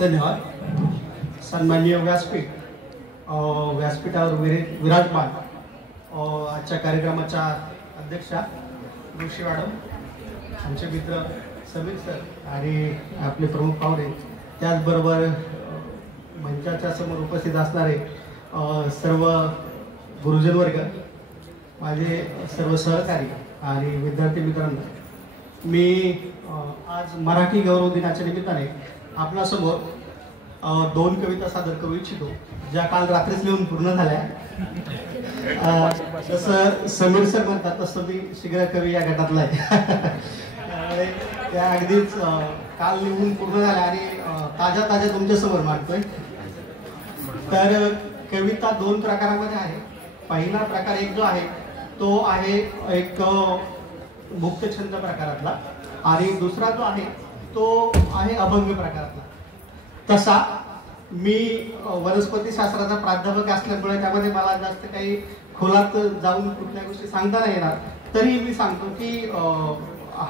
धन्यवाद. सन्माननीय व्यासपीठावर विराजमान आजच्या कार्यक्रमाच्या अध्यक्षा ऋषी मॅडम, आमचे मित्र समीर सर आणि आपले प्रमुख पाहुणे, त्याचबरोबर मंचाच्या समोर उपस्थित असणारे सर्व गुरुजन वर्ग, माझे सर्व सहकारी आणि विद्यार्थी मित्रांनो, मी आज मराठी गौरव दिनाच्या निमित्ताने आपल्यासमोर 2 कविता सादर करू इच्छितो, ज्या काल रात्रीच लिहून पूर्ण झाल्या. जसं समीर सर म्हणतात तसं मी शीघ्र कवी या गटातला आहे. त्या अगदीच काल लिहून पूर्ण झाल्या आणि ताज्या तुमच्या समोर मांडतोय. तर कविता 2 प्रकारामध्ये आहे. पहिला प्रकार एक जो आहे तो आहे एक मुक्तछंद प्रकारातला आणि दुसरा जो आहे तो आहे अभंग प्रकारातला. तसा मी वनस्पती शास्त्राचा प्राध्यापक असल्यामुळे त्यामध्ये मला जास्त काही खोलात जाऊन कुठल्या गोष्टी सांगता नाही येणार. तरी मी सांगतो की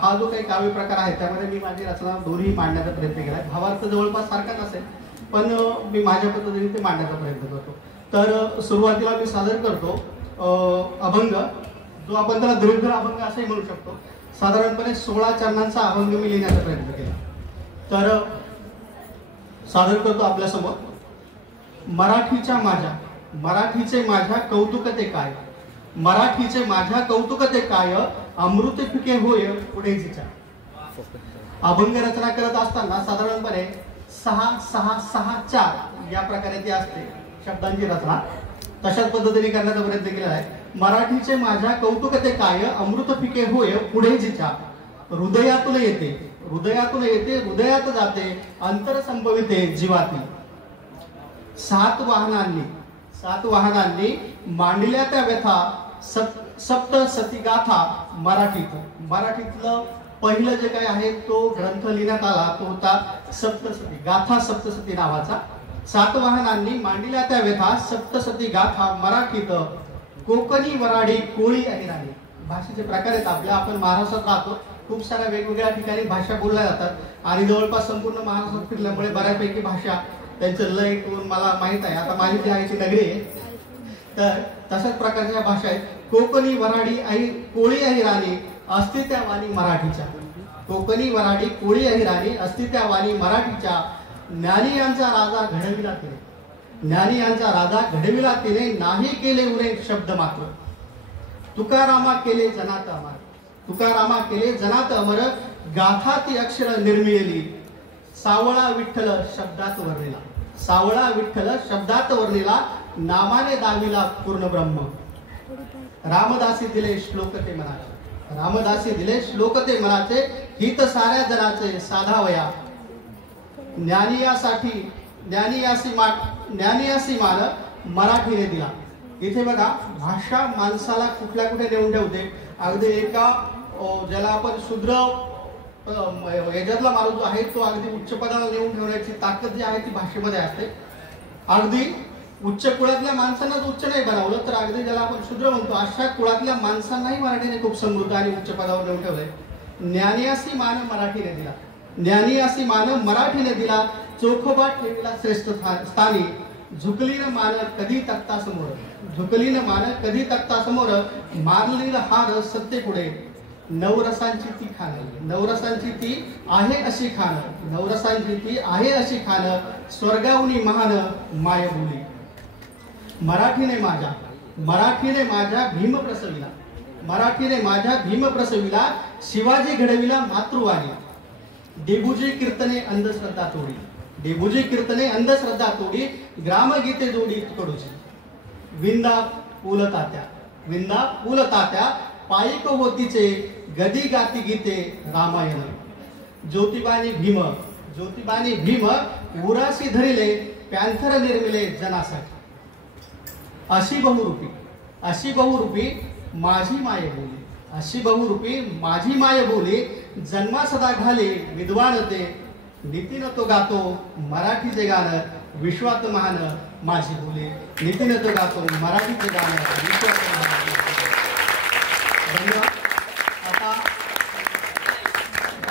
हा जो काही काव्य प्रकार आहे त्यामध्ये मी माझी रचना दोन्ही मांडण्याचा प्रयत्न केला. भावार्थ जवळपास सारखाच असेल, पण मी माझ्या पद्धतीने ते मांडण्याचा प्रयत्न करतो. तर सुरुवातीला मी सादर करतो अभंग, जो आपण त्याला दीर्घ अभंग असंही म्हणू शकतो. साधारणपणे 16 चरणांचा अभंग मी लिहिण्याचा प्रयत्न केला. तर सादर करतो आपल्या समोर. मराठीचे माझ्या कौतुक ते काय, मराठीचे माझ्या कौतुक ते काय, अमृत पिके होय पुढे जिच्या. अभंग रचना करत असताना साधारणपणे 6-6-6-4 या प्रकारे ती असते शब्दांची रचना. तशाच पद्धतीने करण्याचा प्रयत्न केलेला आहे. मराठीचे माझ्या कौतुक ते काय, अमृत पिके होय पुढे जिच्या. हृदयातून येते हृदयात जाते, अंतर संभविते जीवाती. 7 वाहनांनी मांडल्या त्या व्यथा, सप्त सती गाथा मराठीतलं पहिलं जे काही आहे तो ग्रंथ लिहिण्यात आला तो होता सप्तसती गाथा, सप्तसती नावाचा. 7 वाहनांनी मांडल्या त्या व्यथा, सप्तसती गाथा मराठीत. कोकणी, वराडी, कोळी, अहिराणी. भाषेचे प्रकार आहेत आपल्या. आपण महाराष्ट्रात राहतो, खूप साऱ्या वेगवेगळ्या ठिकाणी भाषा बोलल्या जातात आणि जवळपास संपूर्ण महाराष्ट्रात फिरल्यामुळे बऱ्यापैकी भाषा त्यांचं लय टोन मला माहित आहे. आता माझी जी आहे ती नगरी आहे, तर तशाच प्रकारच्या भाषा आहेत. कोकणी, वराडी, कोळी, अहिराणी अस्तित्ववाणी मराठीच्या. कोकणी, वराडी, कोळी, अहिराणी अस्तित्ववाणी मराठीच्या. ज्ञानी यांचा राजा घडविला तिने, ज्ञानी यांचा राजा घडविला तिने, नाही केले उरे शब्द मात्र. तुकारामा केले जनात अमर, तुकारामा केले जनात अमर, गाथा ती अक्षर निर्मिळली. सावळा विठ्ठल शब्दात वर्णिला, सावळा विठ्ठल शब्दात वर्णिला, नामाने दाविला पूर्ण ब्रह्म. रामदासी दिले श्लोक ते मनाचे, रामदासी दिले श्लोक ते मनाचे, हित साऱ्या जनाचे साधावया. ज्ञानियासी मान मराठीने दिला. इथे बघा, भाषा माणसाला कुठल्या कुठे नेऊन ठेवते. अगदी एका ज्याला आपण शूद्र याच्यातला माणूस जो आहे तो अगदी उच्च पदाला नेऊन ठेवण्याची ताकद जी आहे ती भाषेमध्ये असते. अगदी उच्च कुळातल्या माणसांनाच उच्च नाही बनवलं तर अगदी ज्याला आपण शूद्र म्हणतो अशा कुळातल्या माणसांनाही मराठीने खूप समृद्ध आणि उच्च पदावर नेऊन ठेवलंय. ज्ञानियासी मान मराठीने दिला, ज्ञानियासी मान मराठीने दिला, चोखोबा ठेवला श्रेष्ठ स्थानी. झुकलीन मान कधी तख्ता समोर, झुकलीन मान कधी तख्ता समोर, मारलीन हार सत्ते पुढे. नवरसांची ती खान, नवरसांची ती आहे अशी खान, नवरसांची ती आहे अशी खान, स्वर्गाहुनी महान मायबोली. मराठीने माझ्या भीम प्रसविला, मराठीने माझ्या भीम प्रसविला, शिवाजी घडविला मातृवाणी. डेबुजी कीर्तने अंधश्रद्धा तोडी, डेबुजी कीर्तने अंधश्रद्धा तोडी, ग्रामगीते जोडी कडूची. विंदा पुल तात्या, पायिक होतीचे गदी गाती गीते रामायण. ज्योतिबानी भीम उराशी धरिले, पॅन्थर निर्मिले जनासाठी. अशी बहुरूपी माझी माय बोली, अशी बहुरूपी माझी माय बोली, जन्मा सदा घाले विद्वान ते, नीतीन तो गातो मराठीचे गाणं, विश्वात महान माझी बोली. नीतीन तो गातो मराठीचे गाणं, विश्वात महान. धन्यवाद. आता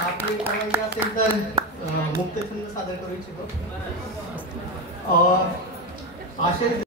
आपली परवानगी असेल तर मुक्तछंद सादर करू इच्छितो. आशय